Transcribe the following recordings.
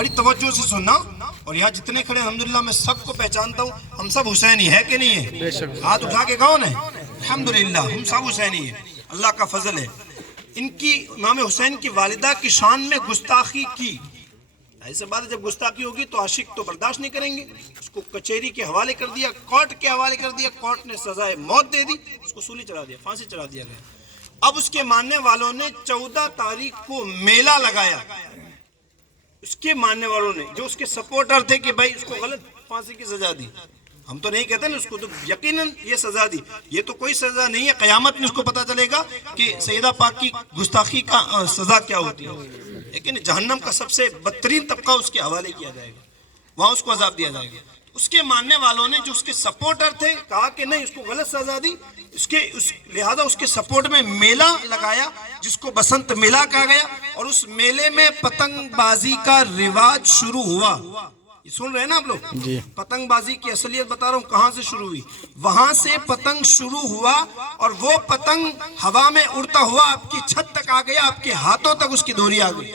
بڑی توجہ سے سننا، اور یہاں جتنے کھڑے الحمدللہ میں سب کو پہچانتا ہوں، ہم سب حسینی ہے کہ نہیں ہے؟ ہاتھ اٹھا کے کون ہے؟ الحمدللہ ہم سب حسینی ہیں، اللہ کا فضل ہے۔ ان کی امام حسین کی والدہ کی شان میں گستاخی کی، ایسے بات ہے جب گستاخی ہوگی تو عاشق تو برداشت نہیں کریں گے، اس کو کچہری کے حوالے کر دیا، کورٹ کے حوالے کر دیا، کورٹ نے سزائے موت دے دی، اس کو سولی چڑھا دیا، پھانسی چڑھا دیا گیا۔ اب اس کے ماننے والوں نے 14 تاریخ کو میلہ لگایا، اس کے ماننے والوں نے جو اس کے سپورٹر تھے کہ بھائی اس کو غلط پھانسی کی سزا دی، ہم تو نہیں کہتے نا، اس کو تو یقیناً یہ سزا دی، یہ تو کوئی سزا نہیں ہے، قیامت میں اس کو پتا چلے گا کہ سیدہ پاک کی گستاخی کا سزا کیا ہوتی ہے، لیکن جہنم کا سب سے بدترین طبقہ اس کے حوالے کیا جائے گا، وہاں اس کو عذاب دیا جائے گا۔ اس کے ماننے والوں نے جو اس کے سپورٹر تھے کہا کہ نہیں اس کو غلط سزا دی، لہذا اس کے سپورٹ میں میلہ لگایا جس کو بسنت میلہ کہا گیا، اور اس میلے میں پتنگ بازی کا رواج شروع ہوا۔ یہ سن رہے ہیں نا آپ لوگ؟ پتنگ بازی کی اصلیت بتا رہا ہوں کہاں سے شروع ہوئی، وہاں سے پتنگ شروع ہوا، اور وہ پتنگ ہوا میں اڑتا ہوا آپ کی چھت تک آ گیا، آپ کے ہاتھوں تک اس کی ڈوری آ گئی۔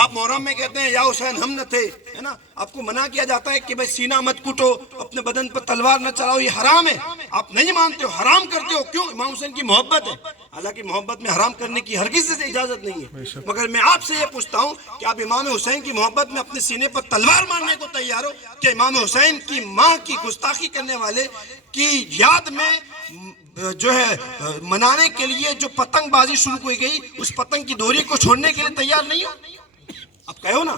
آپ محرم میں کہتے ہیں یا حسین ہم نہ تھے، ہے نا، آپ کو منع کیا جاتا ہے کہ بھائی سینہ مت کٹو، اپنے بدن پر تلوار نہ چلاؤ، یہ حرام ہے، آپ نہیں مانتے ہو، حرام کرتے ہو، کیوں؟ امام حسین کی محبت ہے، حالانکہ محبت میں حرام کرنے کی ہرگز سے اجازت نہیں ہے، مگر میں آپ سے یہ پوچھتا ہوں کہ آپ امام حسین کی محبت میں اپنے سینے پر تلوار مارنے کو تیار ہو کہ امام حسین کی ماں کی گستاخی کرنے والے کی یاد میں جو ہے منانے کے لیے جو پتنگ بازی شروع ہوئی گئی، اس پتنگ کی ڈوری کو چھوڑنے کے لیے تیار نہیں ہو؟ اب کہو نا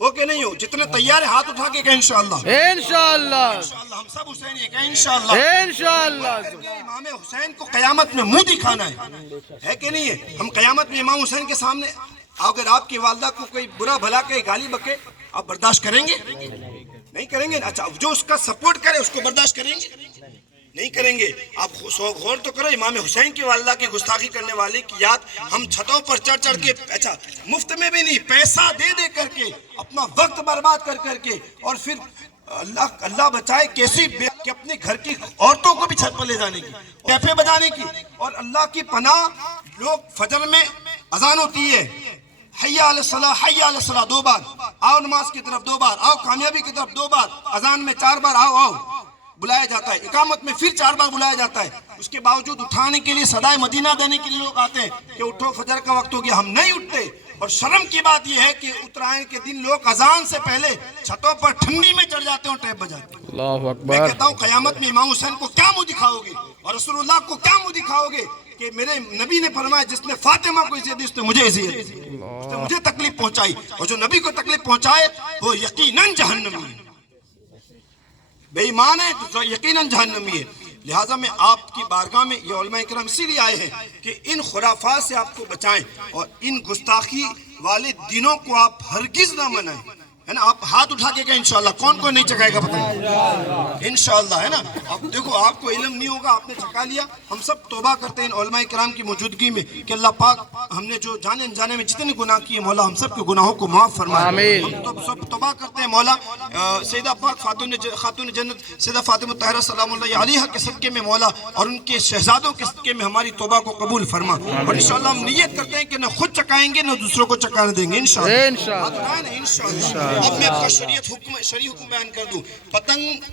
ہو کہ نہیں ہو؟ جتنے تیار ہیں ہاتھ اٹھا کے کہ انشاءاللہ انشاءاللہ انشاءاللہ ہم سب حسینی ہیں کہ انشاءاللہ انشاءاللہ امام حسین کو قیامت میں منہ دکھانا ہے کہ نہیں ہے؟ ہم قیامت میں امام حسین کے سامنے اگر آپ کی والدہ کو کوئی برا بھلا کہے، گالی بکے، آپ برداشت کریں گے؟ نہیں کریں گے۔ اچھا جو اس کا سپورٹ کرے اس کو برداشت کریں گے؟ نہیں کریں گے۔ آپ غور تو کرو، امام حسین کی والدہ کی گستاخی کرنے والے کی یاد ہم چھتوں پر چڑھ چڑھ کے، اچھا مفت میں بھی نہیں، پیسہ دے دے کر کے، اپنا وقت برباد کر کر کے، اور پھر اللہ بچائے کیسی کہ اپنے گھر کی عورتوں کو بھی چھت پر لے جانے کی، ٹیپے بجانے کی، اور اللہ کی پناہ لوگ فجر میں اذان ہوتی ہے، حی علی الصلاۃ حی علی الصلاۃ 2 بار، آؤ نماز کی طرف 2 بار، آؤ کامیابی کی طرف 2 بار، اذان میں 4 بار آؤ آؤ بلایا جاتا ہے، اقامت میں پھر 4 بار بلایا جاتا ہے، اس کے باوجود اٹھانے کے لیے صدائے مدینہ دینے کے لیے لوگ آتے ہیں کہ اٹھو فجر کا وقت ہو گیا، ہم نہیں اٹھتے۔ اور شرم کی بات یہ ہے کہ اترائن کے دن لوگ اذان سے پہلے چھتوں پر ٹھنڈی میں چڑھ جاتے ہیں اور ٹیپ بجاتے ہیں۔ اللہ میں اکبر کہتا ہوں قیامت میں امام حسین کو کیا منہ دکھاؤ گے، اور رسول اللہ کو کیا منہ دکھاؤ گے کہ میرے نبی نے فرمایا جس نے فاطمہ کو عزت دی اس نے مجھے عزت دی، اس نے مجھے تکلیف پہنچائی، اور جو نبی کو تکلیف پہنچائے وہ یقیناً جہنمی ہے، بے ایمان ہے تو یقیناً جہنمی ہے۔ لہٰذا میں آپ کی بارگاہ میں یہ علماء کرام اسی لیے آئے ہیں کہ ان خرافات سے آپ کو بچائیں، اور ان گستاخی والے دنوں کو آپ ہرگز نہ منائیں، ہے نا۔ آپ ہاتھ اٹھا کے کہ انشاءاللہ کون کون نہیں چکائے گا پتہ نہیں، انشاءاللہ، ہے نا۔ اب دیکھو آپ کو علم نہیں ہوگا، آپ نے چکا لیا، ہم سب توبہ کرتے ہیں ان علماء کرام کی موجودگی میں کہ اللہ پاک ہم نے جو جانے انجانے میں جتنے گناہ کیے مولا ہم سب کے گناہوں کو معاف فرمائے، آمین۔ ہم سب توبہ کرتے ہیں مولا سیدہ پاک خاتون جنت سیدہ فاطمہ طاہرہ سلام اللہ علیہا کے صدقے میں مولا، اور ان کے شہزادوں کے صدقے میں ہماری توبہ کو قبول فرما، اور انشاءاللہ ہم نیت کرتے ہیں کہ نہ خود چکائیں گے نہ دوسروں کو چکانے دیں گے انشاءاللہ۔ اب میں آپ کا شریعت حکم بیان کر دوں، پتنگ